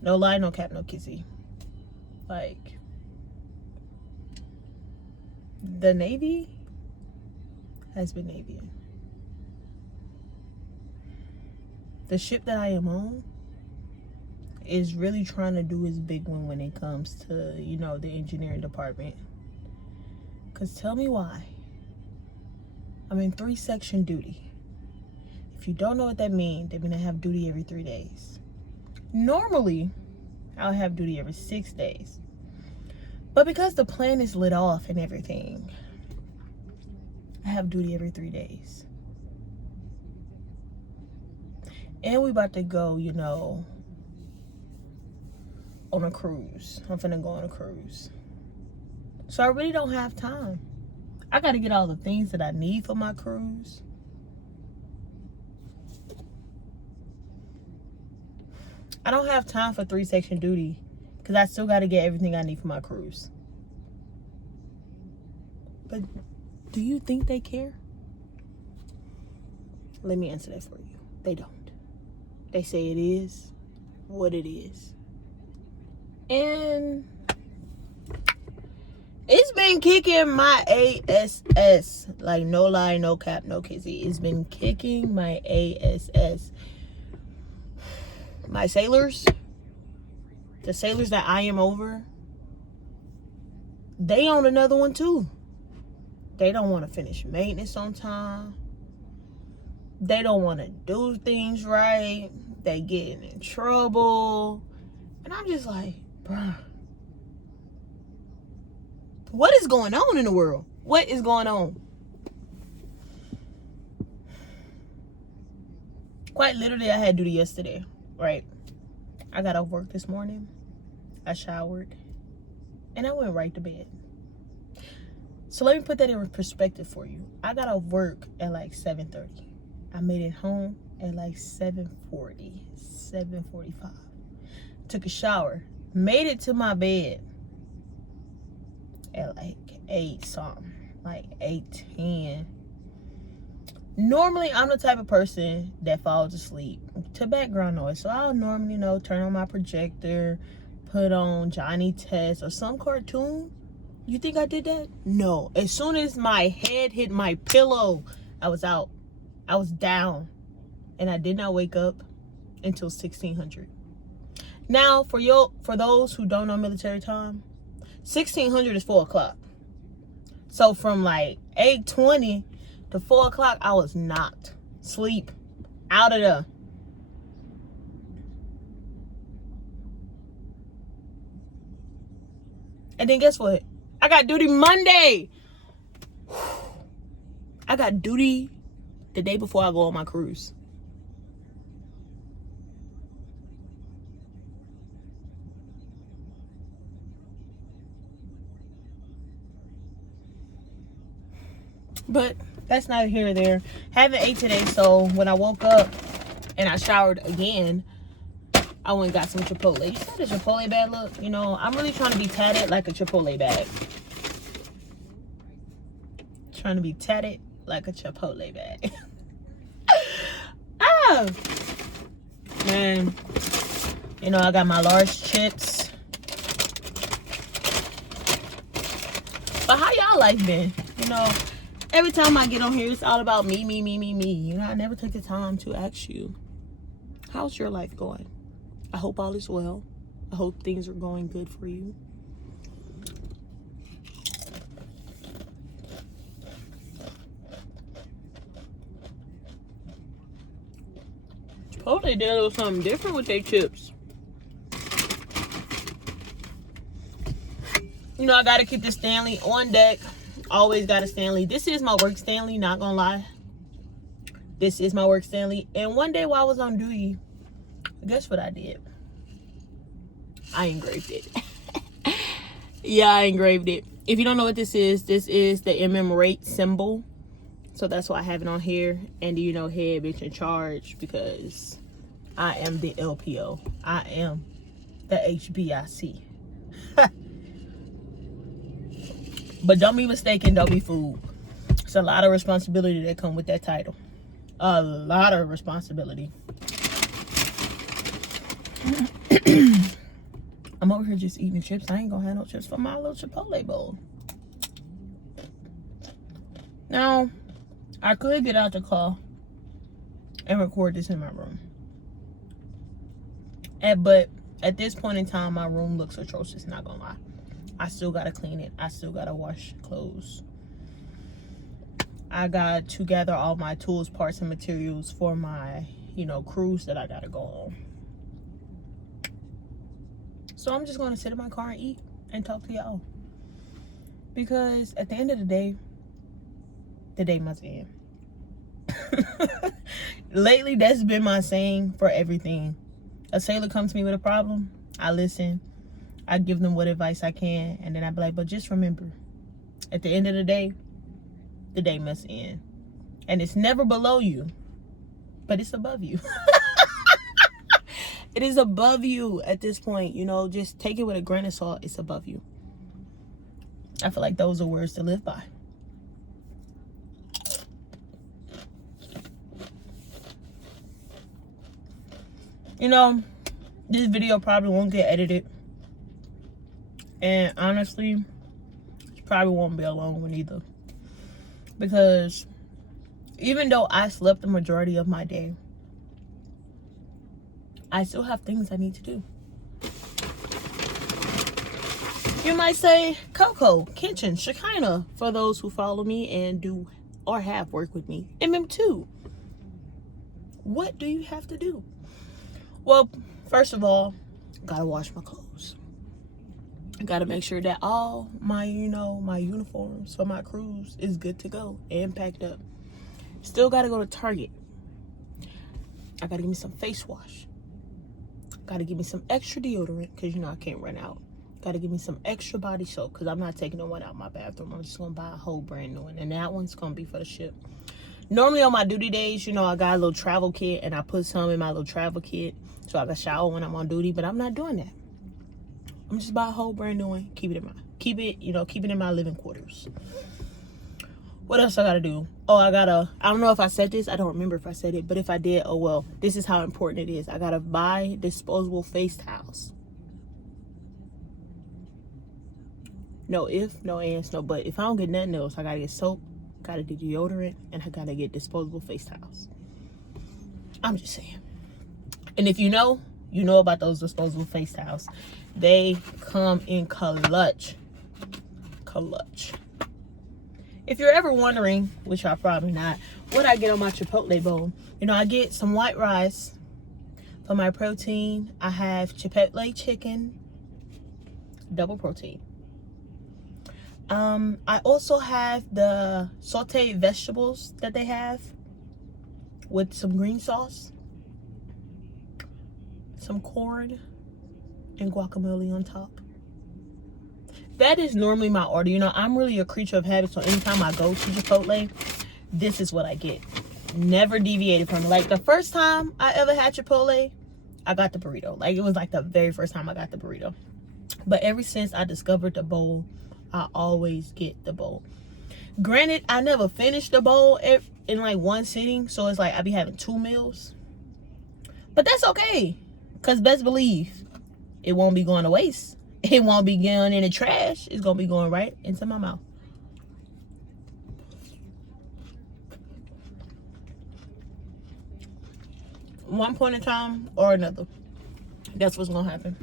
No lie, no cap, no kissy. Like, the Navy has been Navy. The ship that I am on is really trying to do its big one when it comes to, you know, the engineering department. Because tell me why. I'm in 3-section duty. If you don't know what that means, they're going to have duty every 3 days. Normally, I'll have duty every 6 days. But because the plan is lit off and everything, I have duty every 3 days. And we about to go, you know, on a cruise. I'm finna go on a cruise. So I really don't have time. I gotta get all the things that I need for my cruise. I don't have time for 3-section duty because I still gotta get everything I need for my cruise. But do you think they care? Let me answer that for you. They don't. They say it is what it is. And it's been kicking my ASS. Like, no lie, no cap, no kissy. It's been kicking my ASS. My sailors, the sailors that I am over, they own another one too. They don't want to finish maintenance on time. They don't want to do things right. They getting in trouble. And I'm just like, bruh, what is going on in the world? What is going on? Quite literally, I had duty yesterday, right? I got off work this morning. I showered. And I went right to bed. So let me put that in perspective for you. I got off work at like 7:30. I made it home at like 7:40, 7:45. Took a shower. Made it to my bed at like 8 something. Like 8:10. Normally, I'm the type of person that falls asleep to background noise. So I'll normally, you know, turn on my projector, put on Johnny Test or some cartoon. You think I did that? No. As soon as my head hit my pillow, I was out. I was down. And I did not wake up until 1600. Now, for those who don't know military time, 1600 is 4 o'clock. So from like 8:20 to 4 o'clock, I was knocked. Sleep. Out of there. And then guess what? I got duty Monday. I got duty the day before I go on my cruise. But that's neither here nor there. Haven't ate today, so when I woke up and I showered again, I went and got some Chipotle. You see how the Chipotle bag look? You know, I'm really trying to be tatted like a Chipotle bag. Trying to be tatted like a Chipotle bag. Ah! Man. You know, I got my large chips. But how y'all life been? You know, every time I get on here, it's all about me, me, me, me, me. You know, I never take the time to ask you, how's your life going? I hope all is well. I hope things are going good for you. Chipotle did a little something different with their chips. You know, I gotta keep the Stanley on deck. Always got a Stanley. This is my work Stanley, not gonna lie. This is my work Stanley. And one day while I was on duty, guess what I did? I engraved it. Yeah, I engraved it. If you don't know what this is the MM symbol. So that's why I have it on here. And you know, head bitch in charge, because I am the LPO. I am the HBIC. But don't be mistaken, don't be fooled. It's a lot of responsibility that come with that title. A lot of responsibility. I'm over here just eating chips. I ain't gonna have no chips for my little Chipotle bowl. Now, I could get out the car and record this in my room. But at this point in time, my room looks atrocious, not gonna lie. I still gotta clean it. I still gotta wash clothes. I got to gather all my tools, parts, and materials for my, cruise that I gotta go on. So I'm just gonna sit in my car and eat and talk to y'all. Because at the end of the day must end. Lately, that's been my saying for everything. A sailor comes to me with a problem, I listen, I give them what advice I can, and then I be like, but just remember, at the end of the day must end. And it's never below you, but it's above you. It is above you at this point, just take it with a grain of salt. It's above you. I feel like those are words to live by. This video probably won't get edited. And honestly, it probably won't be a long one either. Because even though I slept the majority of my day, I still have things I need to do. You might say, Coco, Kenshin, Shekinah, for those who follow me and do or have worked with me. MM2. What do you have to do? Well, first of all, gotta wash my clothes. Gotta make sure that all my, my uniforms for my cruise is good to go and packed up. Still gotta go to Target. I gotta give me some face wash. Gotta give me some extra deodorant, because I can't run out. Gotta give me some extra body soap, because I'm not taking the one out my bathroom. I'm just gonna buy a whole brand new one, and that one's gonna be for the ship. Normally on my duty days, I got a little travel kit, and I put some in my little travel kit so I can shower when I'm on duty, but I'm not doing that. I'm just buy a whole brand new one, keep it in my living quarters. What else I gotta do? I don't know if I said this, I don't remember if I said it, but if I did, oh well, this is how important it is. I gotta buy disposable face towels. No if, no ands, no but. If I don't get nothing else, I gotta get soap, gotta get deodorant, and I gotta get disposable face towels. I'm just saying. And if you know about those disposable face towels. They come in clutch. If you're ever wondering, which I'm probably not, what I get on my Chipotle bowl, I get some white rice for my protein. I have Chipotle chicken, double protein. I also have the sauteed vegetables that they have with some green sauce, some corn, and guacamole on top. That is normally my order. I'm really a creature of habit, so anytime I go to Chipotle, this is what I get. Never deviated from it. Like the first time I ever had Chipotle, I got the burrito. Like it was like the very first time I got the burrito. But ever since I discovered the bowl, I always get the bowl. Granted, I never finished the bowl in like one sitting, so it's like I be having 2 meals. But that's okay, because best believe it won't be going to waste. It won't be going in the trash. It's going to be going right into my mouth. One point in time or another. That's what's going to happen.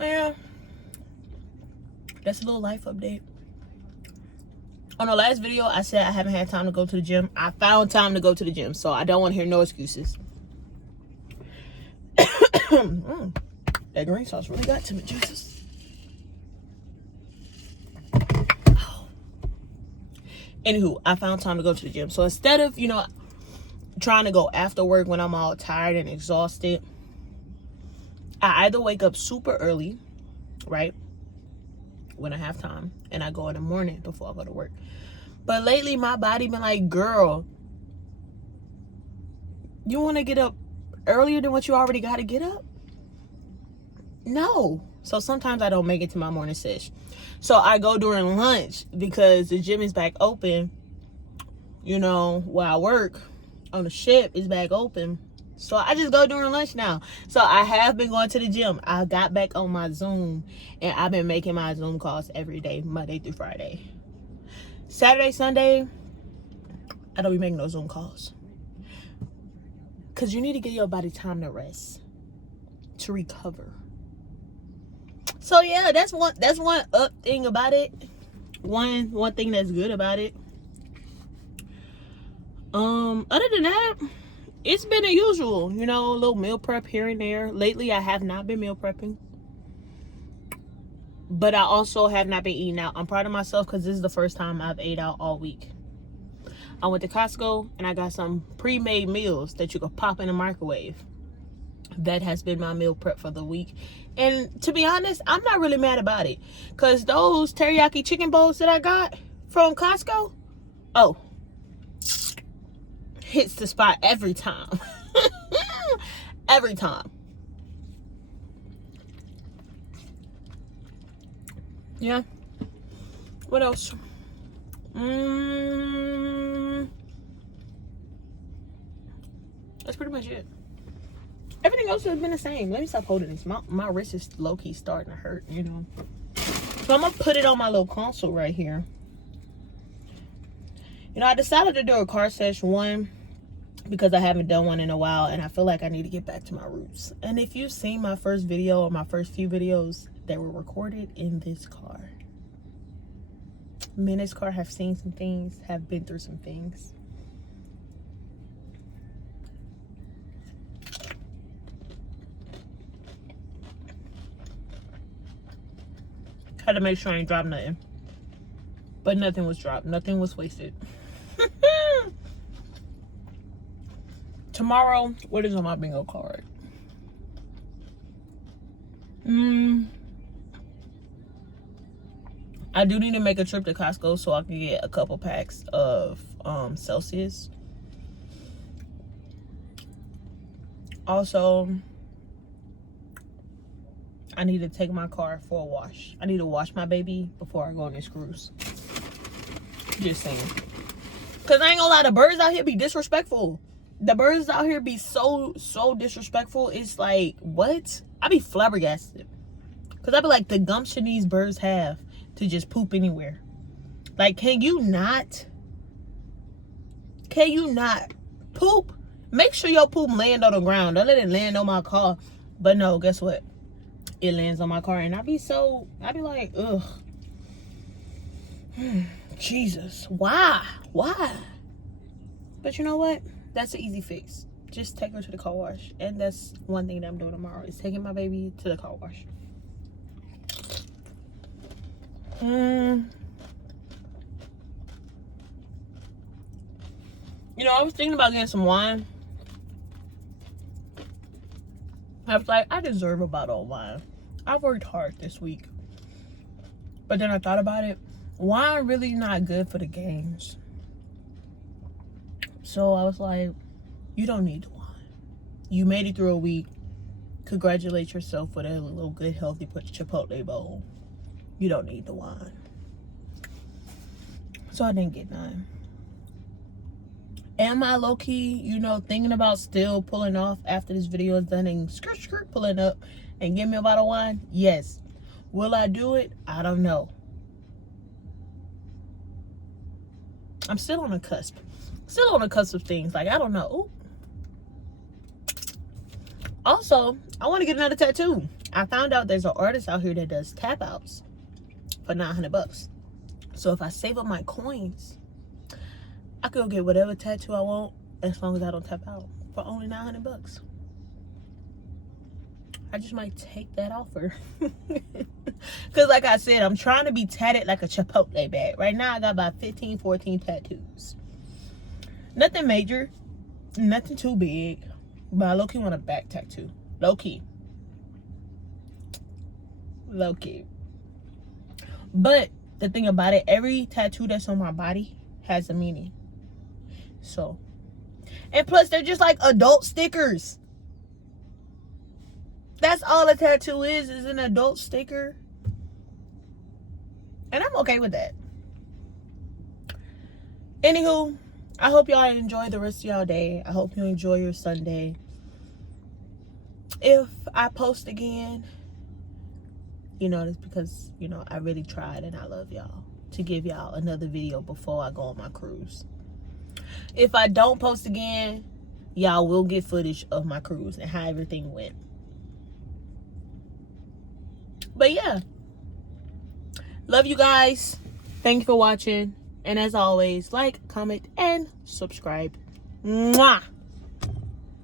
Yeah. That's a little life update. On the last video, I said I haven't had time to go to the gym. I found time to go to the gym, so I don't want to hear no excuses. That green sauce really got to me, Jesus. Anywho, I found time to go to the gym. So instead of, trying to go after work when I'm all tired and exhausted, I either wake up super early, right, when I have time, and I go in the morning before I go to work. But lately, my body been like, girl, you want to get up earlier than what you already got to get up? No. So sometimes I don't make it to my morning sesh. So I go during lunch because the gym is back open. While I work on the ship is back open. So I just go during lunch now. So I have been going to the gym. I got back on my Zoom, and I've been making my Zoom calls every day, Monday through Friday. Saturday, Sunday, I don't be making no Zoom calls. Because you need to give your body time to rest, to recover. So yeah, that's one up thing about it. One thing that's good about it. Other than that, it's been the usual, you know, a little meal prep here and there. Lately, I have not been meal prepping. But I also have not been eating out. I'm proud of myself because this is the first time I've ate out all week. I went to Costco and I got some pre-made meals that you could pop in the microwave. That has been my meal prep for the week. And to be honest, I'm not really mad about it. Because those teriyaki chicken bowls that I got from Costco, oh, hits the spot every time. Every time. Yeah. What else? That's pretty much it. Everything else has been the same. Let me stop holding this. My wrist is low-key starting to hurt, you know. So I'm going to put it on my little console right here. You know, I decided to do a car sesh one because I haven't done one in a while, and I feel like I need to get back to my roots. And if you've seen my first video or my first few videos, they were recorded in this car. Me and this car have seen some things, have been through some things. Had to make sure I ain't dropped nothing. But nothing was dropped. Nothing was wasted. Tomorrow, what is on my bingo card? I do need to make a trip to Costco so I can get a couple packs of Celsius. Also, I need to take my car for a wash. I need to wash my baby before I go on this cruise. Just saying. Because I ain't gonna lie, the birds out here be disrespectful. The birds out here be so disrespectful. It's like, what? I be flabbergasted. Because I be like, the gumption these birds have to just poop anywhere. Like, can you not poop? Make sure your poop land on the ground. Don't let it land on my car. But no, guess what? It lands on my car, and I be like, ugh. Jesus, why? But you know what? That's an easy fix. Just take her to the car wash. And that's one thing that I'm doing tomorrow, is taking my baby to the car wash. You know, I was thinking about getting some wine. I was like, I deserve a bottle of wine. I've worked hard this week. But then I thought about it. Wine really not good for the gains. So I was like, you don't need the wine. You made it through a week. Congratulate yourself with a little good, healthy Chipotle bowl. You don't need the wine. So I didn't get none. Am I low-key, you know, thinking about still pulling off after this video is done and skirt pulling up and give me a bottle of wine? Yes. Will I do it? I don't know. I'm still on the cusp. Still on the cusp of things. Like, I don't know. Ooh. Also, I want to get another tattoo. I found out there's an artist out here that does tap outs for $900. So if I save up my coins, I could go get whatever tattoo I want as long as I don't tap out for only $900. I just might take that offer. Because like I said, I'm trying to be tatted like a Chipotle bag. Right now, I got about 15, 14 tattoos. Nothing major. Nothing too big. But I low-key want a back tattoo. Low-key. Low-key. But the thing about it, every tattoo that's on my body has a meaning. So. And plus, they're just like adult stickers. That's all a tattoo is an adult sticker. And I'm okay with that. Anywho, I hope y'all enjoy the rest of y'all day. I hope you enjoy your Sunday. If I post again, you know, it's because, you know, I really tried and I love y'all to give y'all another video before I go on my cruise. If I don't post again, y'all will get footage of my cruise and how everything went. But yeah, love you guys. Thank you for watching. And as always, like, comment, and subscribe. Mwah!